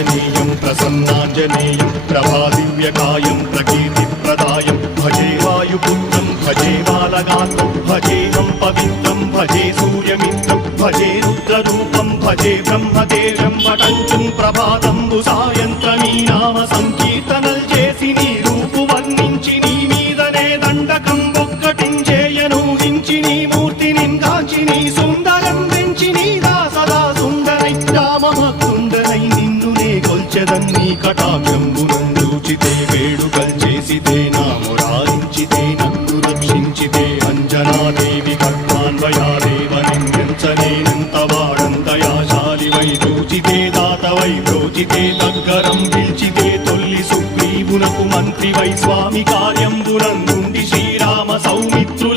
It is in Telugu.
ప్రసన్నాంజనేయం ప్రభాదివ్యకాయం ప్రకీర్తిప్రదాయం భజే వాయుపుత్రం భజే బాలగాత్రం భజేహం పవిత్రం భజే సూర్యమిత్రం భజే రుద్రరూపం భజే బ్రహ్మదేవం పటంచుం ప్రభాతంబు సాయంత్రమీ నామ సంకీర్తనల్ చేసి నీ రూపు వర్ణించి నీ మీదనే దండకం ఒక్కటించేయను హించి నీ మూర్తి నిందాచి నీ కటాక్షంబునందూచితే వేడుకలు చేసితే నా మురారించితే నన్ను రక్షించితే అంజనాదేవి కర్మాన్వయాదేవ వాడంతయాశాలివై వాడంతయాశాలి చూచితే దాతవై ప్రోచితే దగ్గరం పిలిచితే తొల్లి సుగ్రీవునకు మంత్రివై స్వామి కార్యంబునందుండి శ్రీరామ సౌమిత్రు